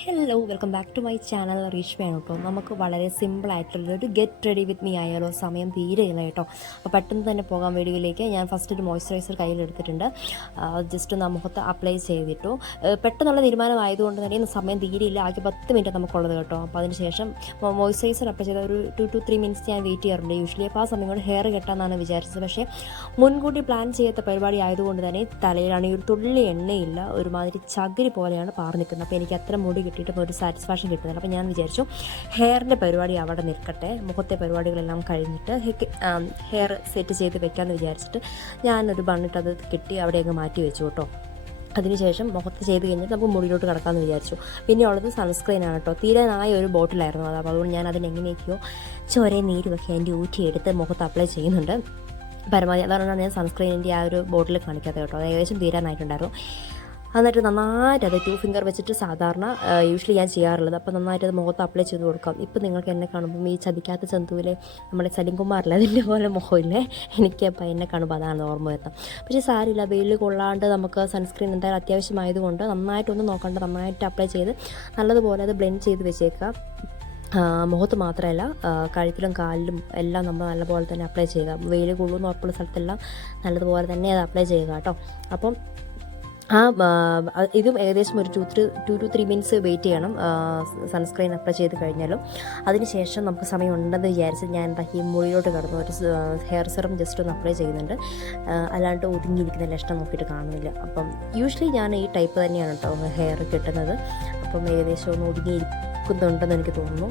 Hello, welcome back to my channel. റീഷ്മയാണ് കേട്ടോ. നമുക്ക് വളരെ സിമ്പിളായിട്ടുള്ളൊരു ഗെറ്റ് റെഡി വിത്ത് മീ ആയാലോ? സമയം തീരെ ഇല്ല കേട്ടോ. അപ്പോൾ പെട്ടെന്ന് തന്നെ പോകാം വീഡിയോയിലേക്ക്. ഞാൻ ഫസ്റ്റ് ഒരു മോയ്സ്ചറൈസർ കയ്യിലെടുത്തിട്ടുണ്ട്. ജസ്റ്റ് ഒന്ന് മുഖത്ത് അപ്ലൈ ചെയ്തിട്ടു. പെട്ടെന്നുള്ള തീരുമാനമായതുകൊണ്ട് തന്നെ സമയം തീരെയില്ല. ആകെ 10 മിനിറ്റ് നമുക്കുള്ളത് കേട്ടോ. അപ്പോൾ അതിന് ശേഷം മോയ്സ്ചറൈസർ അപ്ലൈ ചെയ്ത ഒരു 2 to 3 മിനിറ്റ്സ് ഞാൻ വെയിറ്റ് ചെയ്യാറുണ്ട് യൂഷ്വലി. അപ്പോൾ ആ സമയം കൊണ്ട് ഹെയർ കെട്ടാമെന്നാണ് വിചാരിച്ചത്. പക്ഷേ മുൻകൂട്ടി പ്ലാൻ ചെയ്യാത്ത പരിപാടി ആയതുകൊണ്ട് തന്നെ തലയിലാണെങ്കിൽ ഒരു തുള്ളി എണ്ണയില്ല, ഒരുമാതിരി ചകിരി പോലെയാണ് പാർന്ന് നിൽക്കുന്നത്. അപ്പോൾ എനിക്ക് അത്ര മുടി കിട്ടിയിട്ടും ഒരു സാറ്റിസ്ഫാക്ഷൻ കിട്ടുന്നില്ല. അപ്പോൾ ഞാൻ വിചാരിച്ചു ഹെയറിൻ്റെ പരിപാടി അവിടെ നിൽക്കട്ടെ, മുഖത്തെ പരിപാടികളെല്ലാം കഴിഞ്ഞിട്ട് ഹെയർ സെറ്റ് ചെയ്ത് വെക്കാമെന്ന് വിചാരിച്ചിട്ട് ഞാനൊരു ബണ്ണിട്ട് അത് കിട്ടി അവിടെ അങ്ങ് മാറ്റി വെച്ചു കേട്ടോ. അതിനുശേഷം മുഖത്ത് ചെയ്ത് കഴിഞ്ഞിട്ട് നമുക്ക് മുടിയിലോട്ട് കിടക്കാമെന്ന് വിചാരിച്ചു. പിന്നെ ഉള്ളത് സൺസ്ക്രീനാണ് കേട്ടോ. തീരാനായ ഒരു ബോട്ടിലായിരുന്നു അത്. അപ്പോൾ അതുകൊണ്ട് ഞാൻ അതിനെങ്ങനെയൊക്കെയോ ചോരയും നീരുമൊക്കെ എൻ്റെ ഊറ്റിയെടുത്ത് മുഖത്ത് അപ്ലൈ ചെയ്യുന്നുണ്ട് പരമാവധി. അതുകൊണ്ടാണ് ഞാൻ സൺസ്ക്രീനിൻ്റെ ആ ഒരു ബോട്ടിൽ കാണിക്കാത്തത് കേട്ടോ. അത് ഏകദേശം തീരാനായിട്ടുണ്ടായിരുന്നു. എന്നിട്ട് നന്നായിട്ട് അത് 2 ഫിംഗർ വെച്ചിട്ട് സാധാരണ യൂഷ്വലി ഞാൻ ചെയ്യാറുള്ളത്. അപ്പോൾ നന്നായിട്ട് അത് മുഖത്ത് അപ്ലൈ ചെയ്ത് കൊടുക്കാം. ഇപ്പോൾ നിങ്ങൾക്ക് എന്നെ കാണുമ്പം ഈ ചതിക്കാത്ത ചന്തുവിലെ നമ്മുടെ സലിംകുമാറില്ല, അതിൻ്റെ പോലെ മുഖമില്ലേ, എനിക്കപ്പോൾ എന്നെ കാണുമ്പോൾ അതാണ് ഓർമ്മ വരുന്നത്. പക്ഷേ സാരില്ല, വെയിൽ കൊള്ളാണ്ട് നമുക്ക് സൺസ്ക്രീൻ എന്തായാലും അത്യാവശ്യമായതുകൊണ്ട് നന്നായിട്ടൊന്നും നോക്കണ്ട, നന്നായിട്ട് അപ്ലൈ ചെയ്ത് നല്ലതുപോലെ അത് ബ്ലെൻഡ് ചെയ്ത് വെച്ചേക്കുക. മുഖത്ത് മാത്രമല്ല കഴുത്തിലും കാലിലും എല്ലാം നമ്മൾ നല്ലപോലെ തന്നെ അപ്ലൈ ചെയ്യുക. വെയിൽ കൊള്ളുന്ന ഉറപ്പുള്ള സ്ഥലത്തെല്ലാം നല്ലതുപോലെ തന്നെ അത് അപ്ലൈ ചെയ്യുക കേട്ടോ. അപ്പം ഇതും ഏകദേശം ഒരു 2 to 3 മിനിറ്റ്സ് വെയിറ്റ് ചെയ്യണം സൺസ്ക്രീൻ അപ്ലൈ ചെയ്ത് കഴിഞ്ഞാലും. അതിനുശേഷം നമുക്ക് സമയം ഉണ്ടെന്ന് വിചാരിച്ച് ഞാൻ ഈ മുടിയിലോട്ട് കിടന്നു ഒരു ഹെയർ സെറം ജസ്റ്റ് ഒന്ന് അപ്ലൈ ചെയ്യുന്നുണ്ട്. അല്ലാണ്ട് ഒതുങ്ങിയിരിക്കുന്ന ലക്ഷണം നോക്കിയിട്ട് കാണുന്നില്ല. അപ്പം യൂഷ്വലി ഞാൻ ഈ ടൈപ്പ് തന്നെയാണ് കേട്ടോ ഹെയർ കിട്ടുന്നത്. അപ്പം ഏകദേശം ഒന്ന് ഒതുങ്ങിയിരിക്കുന്നുണ്ടെന്ന് എനിക്ക് തോന്നുന്നു.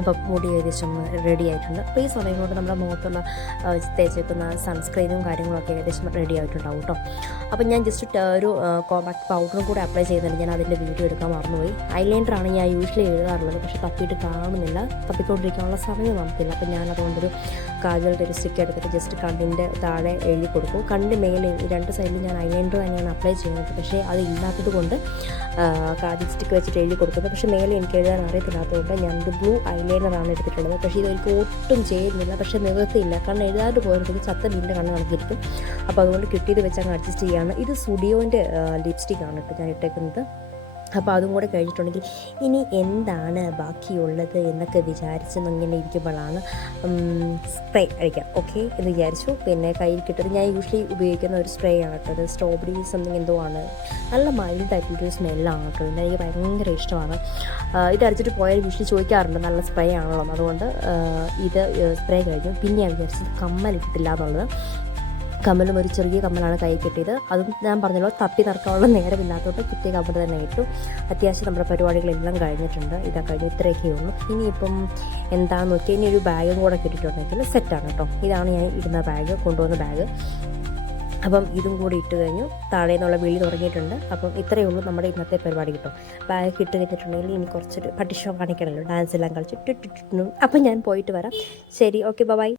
അപ്പം മുടി ഏകദേശം റെഡി ആയിട്ടുണ്ട്. അപ്പോൾ ഈ സമയം കൊണ്ട് നമ്മുടെ മുഖത്തുള്ള തേച്ചേക്കുന്ന സൺസ്ക്രീനും കാര്യങ്ങളൊക്കെ ഏകദേശം റെഡി ആയിട്ടുണ്ടാവും കേട്ടോ. അപ്പം ഞാൻ ജസ്റ്റ് ഒരു കോമ്പാക്ട് പൗഡറും കൂടെ അപ്ലൈ ചെയ്യുന്നുണ്ട്. ഞാൻ അതിൻ്റെ വീഡിയോ എടുക്കാൻ മറന്നുപോയി. ഐലൈനറാണ് ഞാൻ യൂഷ്വലി എഴുതാറുള്ളത്, പക്ഷേ തപ്പിയിട്ട് കാണുന്നില്ല, തപ്പിക്കൊണ്ടിരിക്കാനുള്ള സമയം നമുക്കില്ല. അപ്പം ഞാൻ അതുകൊണ്ടൊരു കാജലിൻ്റെ ഒരു സ്റ്റിക്ക് എടുത്തിട്ട് ജസ്റ്റ് കണ്ണിൻ്റെ താഴെ എഴുതി കൊടുക്കും. കണ്ണിൻ്റെ മേലെ 2 സൈഡിൽ ഞാൻ ഐലൈനർ തന്നെയാണ് അപ്ലൈ ചെയ്യുന്നത്. പക്ഷേ അത് ഇല്ലാത്തത് കൊണ്ട് കാജൽ സ്റ്റിക്ക് വെച്ചിട്ട് എഴുതി കൊടുക്കുന്നത്. പക്ഷേ മേലെ എനിക്ക് എഴുതാൻ അറിയത്തില്ലാത്തതുകൊണ്ട് ഞാനൊരു ബ്ലൂ ഐലൈനറാണ് എടുത്തിട്ടുള്ളത്. പക്ഷേ ഇതെനിക്ക് ഒട്ടും ചേരുന്നില്ല. പക്ഷേ നിവൃത്തിയില്ല, കാരണം എഴുതാണ്ട് പോയതിന് ചത്ത മീനിൻ്റെ കണ്ണ് കണക്കിരിക്കും. അപ്പോൾ അതുകൊണ്ട് കിട്ടിയത് വെച്ച് അങ്ങ് അഡ്ജസ്റ്റ് ചെയ്യുകയാണ്. ഇത് സ്റ്റുഡിയോൻ്റെ ലിപ്സ്റ്റിക്കാണ് കേട്ടോ ഞാൻ ഇട്ടേക്കുന്നത്. അപ്പോൾ അതും കൂടെ കഴിഞ്ഞിട്ടുണ്ടെങ്കിൽ ഇനി എന്താണ് ബാക്കിയുള്ളത് എന്നൊക്കെ ഇങ്ങനെ ഇരിക്കുമ്പോഴാണ് സ്പ്രേ അടിക്കാം ഓക്കെ എന്ന് വിചാരിച്ചു. പിന്നെ കയ്യിൽ കിട്ടുന്നത് ഞാൻ യൂഷ്വലി ഉപയോഗിക്കുന്ന ഒരു സ്പ്രേ ആണ് കേട്ടോ. അത് സ്ട്രോബെറി സംതിങ് എന്തോ ആണ്, നല്ല മൈൽഡായിട്ടൊരു സ്മെല്ലാണ് കേട്ടോ. എനിക്ക് ഭയങ്കര ഇഷ്ടമാണ്. ഇത് അടിച്ചിട്ട് പോയാൽ യൂഷ്വലി ചോദിക്കാറുണ്ട് നല്ല സ്പ്രേ ആണല്ലോ. അതുകൊണ്ട് ഇത് സ്പ്രേ കഴിഞ്ഞു. പിന്നെ ഞാൻ വിചാരിച്ചത് കമ്മലിട്ടിട്ടില്ല എന്നുള്ളത്. കമ്മലും ഒരു ചെറിയ കമ്മലാണ് കൈ കിട്ടിയത്. അതും ഞാൻ പറഞ്ഞല്ലോ തപ്പി നടക്കാനുള്ള നേരമില്ലാത്തതുകൊണ്ട് കിട്ടിയ കമ്മൽ തന്നെ ഇട്ടു. അത്യാവശ്യം നമ്മുടെ പരിപാടികളെല്ലാം കഴിഞ്ഞിട്ടുണ്ട്. ഇതാ കഴിഞ്ഞ് ഇത്രയൊക്കെ ഉള്ളൂ. ഇനിയിപ്പം എന്താണെന്ന് നോക്കിയാൽ ഇനി ഒരു ബാഗും കൂടെ കിട്ടിയിട്ടുണ്ടെങ്കിൽ സെറ്റാണ് കേട്ടോ. ഇതാണ് ഞാൻ ഇടുന്ന ബാഗ്, കൊണ്ടുവന്ന ബാഗ്. അപ്പം ഇതും കൂടി ഇട്ട് കഴിഞ്ഞു. താഴെ നിന്നുള്ള വിളി തുടങ്ങിയിട്ടുണ്ട്. അപ്പം ഇത്രയേ ഉള്ളൂ നമ്മുടെ ഇന്നത്തെ പരിപാടി കിട്ടും. ബാഗ് ഇട്ട് കഴിഞ്ഞിട്ടുണ്ടെങ്കിൽ ഇനി കുറച്ചൊരു പട്ടിഷോ കാണിക്കണമല്ലോ, ഡാൻസ് എല്ലാം കളിച്ച്. അപ്പം ഞാൻ പോയിട്ട് വരാം. ശരി, ഓക്കെ, ബൈ.